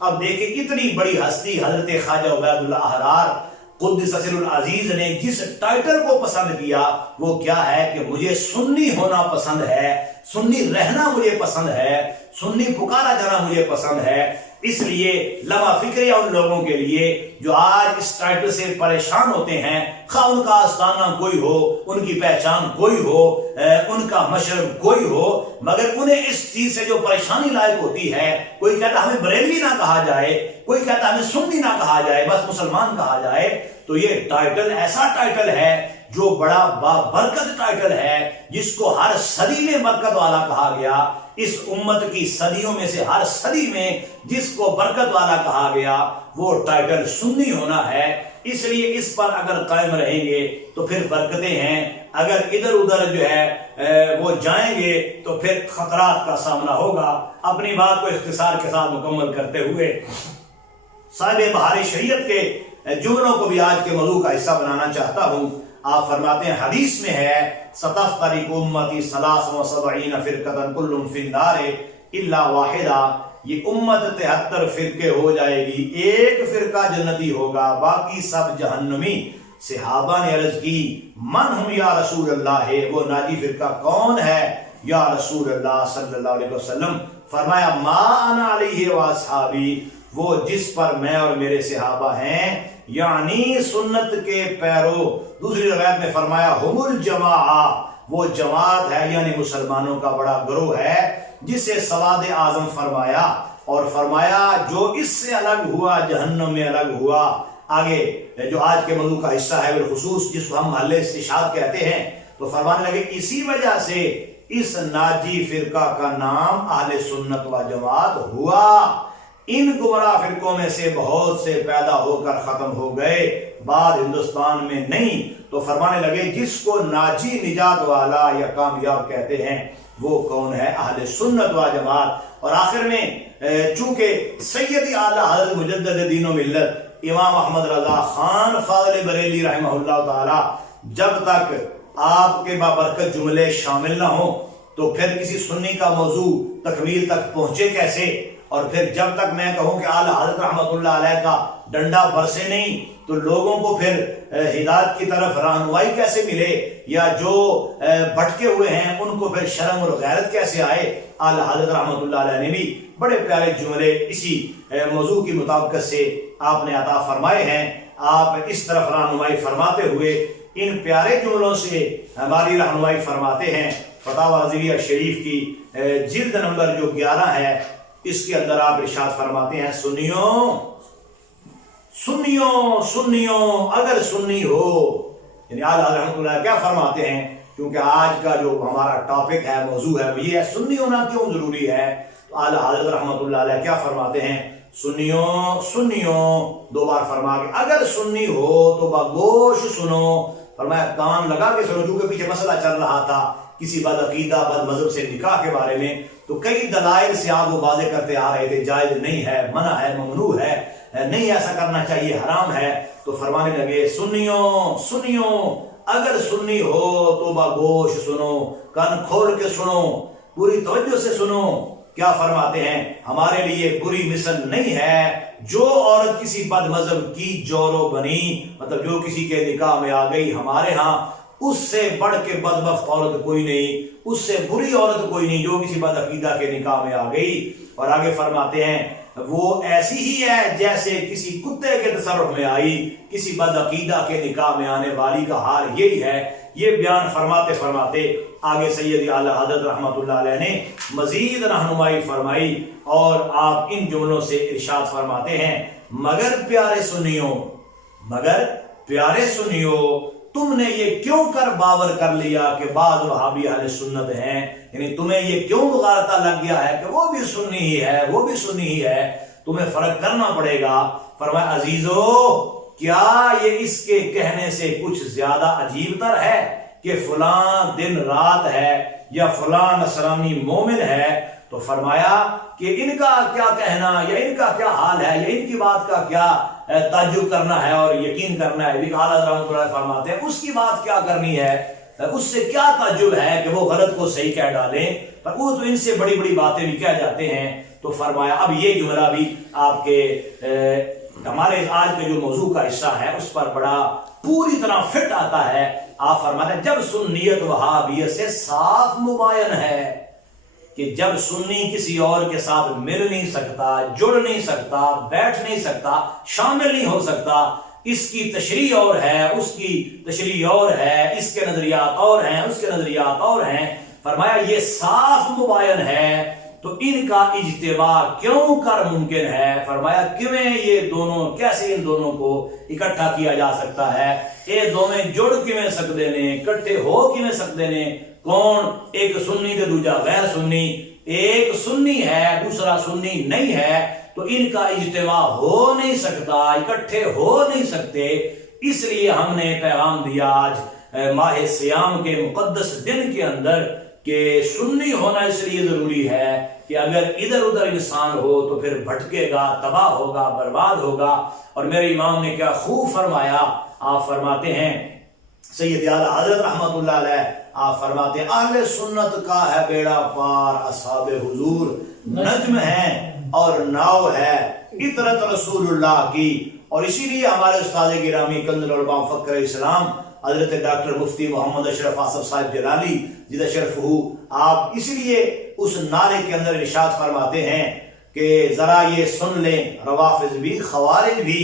अब देखिए इतनी बड़ी हस्ती हजरत ख्वाजा उबैदुल्लाह अहरार कुद्दस सिरुल अजीज ने जिस टाइटल को पसंद किया वो क्या है कि मुझे सुन्नी होना पसंद है, सुन्नी रहना मुझे पसंद है, सुन्नी पुकारा जाना मुझे पसंद है। इसलिए लम्हा फिक्र उन लोगों के लिए जो आज इस टाइटल से परेशान होते हैं, खा उनका आस्थाना कोई हो, उनकी पहचान कोई हो, उनका मशरब कोई हो, मगर उन्हें इस चीज से जो परेशानी लायक होती है, कोई कहता हमें बरेलवी ना कहा जाए, कोई कहता हमें सुन्नी ना कहा जाए, बस मुसलमान कहा जाए। तो ये टाइटल ऐसा टाइटल है जो बड़ा बाबरकत टाइटल है, जिसको हर सदी में बरकत वाला कहा गया। इस उम्मत की सदियों में से हर सदी में जिसको बरकत वाला कहा गया वो टाइटल सुन्नी होना है। इसलिए इस पर अगर कायम रहेंगे तो फिर बरकतें हैं, अगर इधर उधर जो है वो जाएंगे तो फिर खतरात का सामना होगा। अपनी बात को इख्तिसार के साथ मुकम्मल करते हुए साहिब बहार शरीयत के जुमलों को भी आज के मौजू का हिस्सा बनाना चाहता हूं। आप फरमाते हैं, हदीस में है सतफ्तरिकु उम्मती सलास व सबईन फिरकतन कुल्लुम फिन्नार इल्ला वाहिदा, ये उम्मत 73 फिरके हो जाएगी, एक फिरका जन्नती होगा, बाकी सब जहन्नमी। सहाबा ने अर्ज की, मन हुम या रसूल अल्लाह, है वो नाजी फिरका कौन है या रसूल अल्लाह सल्लल्लाहु अलैहि वसल्लम? फरमाया, मा अना अलैहि व असहाबी, वो जिस पर मैं और मेरे सहाबा हैं, यानी सुन्नत के पैरों। दूसरी रिवायत में फरमाया, हुमुल जमाआ, वो जमात है यानी मुसलमानों का बड़ा ग्रोह है, जिसे सवाद आजम फरमाया। और फरमाया जो इससे अलग हुआ जहन्नम में अलग हुआ। आगे जो आज के मौजू का हिस्सा है बिलखुसूस, जिसको हम महल्ले इस्तिशाद कहते हैं, तो फरमाने लगे इसी वजह से इस नाजी फिरका का नाम अहले सुन्नत व जमात हुआ। इन गुमराह फिरकों में से बहुत से पैदा होकर खत्म हो गए, बाद हिंदुस्तान में नहीं। तो फरमाने लगे जिसको नाजी निजात वाला या कामयाब कहते हैं वो कौन है? अहले सुन्नत व जमात। और आखिर में चूंकि सैयदी आला हज़रत मुजद्दिद दीन व मिल्लत इमाम अहमद रजा खान फाज़िल बरेली रहमहुल्लाह ताला जब तक आपके बाबरकत जुमले शामिल ना हो तो फिर किसी सुन्नी का मौजू तकमील तक पहुंचे कैसे? और फिर जब तक मैं कहूं कि आला हज़रत रहमतुल्लाह अलैह का डंडा बरसे नहीं तो लोगों को फिर हिदायत की तरफ रहनुमाई कैसे मिले, या जो भटके हुए हैं उनको फिर शर्म और गैरत कैसे आए? आला हज़रत रहमतुल्लाह अलैह ने भी बड़े प्यारे जुमले इसी मौजू की मुताबिकत से आपने अता फरमाए हैं। आप इस तरफ रहनुमाई फरमाते हुए इन प्यारे जुमलों से हमारी रहनुमाई फरमाते हैं। फतावा रज़विया शरीफ की जिल्द नंबर जो 11 है, इसके अंदर आप इरशाद फरमाते हैं, सुनियो सुनियो सुनियो अगर सुन्नी हो। यानी आला रहमतुल्लाह क्या फरमाते हैं, क्योंकि आज का जो हमारा टॉपिक है, मौजू है, वो ये है सुन्नी होना क्यों जरूरी है। तो आला हज़रत रहमतुल्लाह अलैह क्या फरमाते हैं, सुनियो सुनियो, 2 बार फरमा के, अगर सुन्नी हो तो बागोश सुनो। फरमाया कान लगा के सुनो, क्योंकि पीछे मसला चल रहा था किसी बदअकीदा बद मजहब से निकाह के बारे में, तो कई दलाइल से आप वो वाज़े करते आ रहे थे, जायज नहीं है, मना है, ममनू है, नहीं ऐसा करना चाहिए, हराम है। तो फरमाने लगे सुनियो सुनियो, अगर सुन्नी हो तो बागोश सुनो, कान खोल के सुनो, पूरी तवज्जो से सुनो। क्या फरमाते हैं, हमारे लिए बुरी मिसल नहीं है जो औरत किसी बद मजहब की जोरो बनी, मतलब जो किसी के निकाह में आ गई, हमारे यहाँ उससे बढ़ के बदबख्त औरत कोई नहीं, उससे बुरी औरत कोई नहीं जो किसी बदअकीदा के निकाह में आ गई। और आगे फरमाते हैं वो ऐसी ही है जैसे किसी कुत्ते के तसर्रुफ में आई, किसी बदअकीदा के निकाह में आने वाली का हाल यही है। ये बयान फरमाते फरमाते आगे सैयद आला हज़रत रहमतुल्लाह अलैह ने मजीद रहनुमाई फरमाई और आप इन जुमलों से इरशाद फरमाते हैं, मगर प्यारे सुनियो, मगर प्यारे सुनियो, तुमने ये क्यों कर बावर कर लिया कि बाद वहाबी अहले सुन्नत हैं, यानी तुम्हें ये क्यों मुगालता लग गया है कि वो भी सुन्नी ही है, वो भी सुन्नी ही है, तुम्हें फर्क करना पड़ेगा। फरमाया अजीजो, क्या ये इसके कहने से कुछ ज्यादा अजीब तर है कि फलां दिन रात है या फलां नसरानी मोमिन है? तो फरमाया कि इनका क्या कहना या इनका क्या हाल है या इनकी बात का क्या ताज्जुब करना है और यकीन करना है। फरमाते हैं उसकी बात क्या करनी है, उससे क्या ताज्जुब है कि वो गलत को सही कह डालें, पर वो तो इनसे बड़ी बड़ी बातें भी कह जाते हैं। तो तो फरमाया, अब ये जुमला भी आपके हमारे आज के जो मौजू का हिस्सा है उस पर बड़ा पूरी तरह फिट आता है। आप फरमाते हैं जब सुन्नियत वहाबियत से साफ मुबायन है कि जब सुन्नी किसी और के साथ मिल नहीं सकता, जुड़ नहीं सकता, बैठ नहीं सकता, शामिल नहीं हो सकता, इसकी तशरीह और है, उसकी तशरीह और है, इसके नजरियात और हैं, उसके नजरियात और हैं। फरमाया ये साफ मुबायन है तो इनका इज्तिमा क्यों कर मुमकिन है। फरमाया किवें ये दोनों, कैसे इन दोनों को इकट्ठा किया जा सकता है, ये दोवें जुड़ किवें सकते ने, इकट्ठे हो किवें सकते ने। कौन? एक सुन्नी ते दूजा गैर सुन्नी, एक सुन्नी है दूसरा सुन्नी नहीं है, तो इनका इज्तिमा हो नहीं सकता, इकट्ठे हो नहीं सकते। इसलिए हमने पैगाम दिया आज माह सियाम के मुकद्दस दिन के अंदर कि सुन्नी होना इसलिए जरूरी है कि अगर इधर उधर इंसान हो तो फिर भटकेगा, तबाह होगा, बर्बाद होगा। और मेरे इमाम ने क्या खूब फरमाया, आप फरमाते हैं सैयद आला हजरत रहमतुल्लाह अलैह, आप फरमाते हैं अहले सुन्नत का है बेड़ा पार, असहाबे हुजूर नज्म है और नाव है इतरत रसूलुल्लाह की। और इसीलिए हमारे उस्ताद गिरामी कंजुल उलमा फक्र इस्लाम हजरत डॉक्टर मुफ्ती मोहम्मद अशरफ आसफ साहिब जलाली जिदा शरफहू, आप इसलिए उस नारे के अंदर इरशाद फरमाते हैं कि जरा ये सुन लें रवाफिज भी खवारिज भी,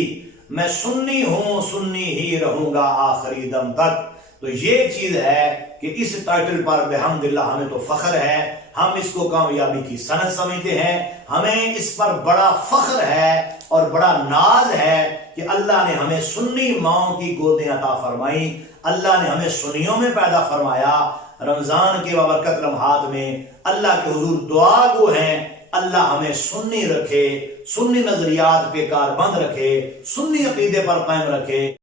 मैं सुन्नी हूं सुन्नी ही रहूंगा आखिरी दम तक। तो ये चीज है कि इस टाइटल पर बेहम्दुलिल्लाह हमें तो फख्र है, हम इसको कामयाबी की सनद समझते हैं, हमें इस पर बड़ा फख्र है और बड़ा नाज है कि अल्लाह ने हमें सुन्नी माओं की गोदें अता फरमाई, अल्लाह ने हमें सुन्नियों में पैदा फरमाया। रमजान के बाबरकत लम्हात में अल्लाह के हुजूर दुआ गो हैं, अल्लाह हमें सुन्नी रखे, सुन्नी नजरियात पे कारबंद रखे, सुन्नी अकीदे पर कायम रखे।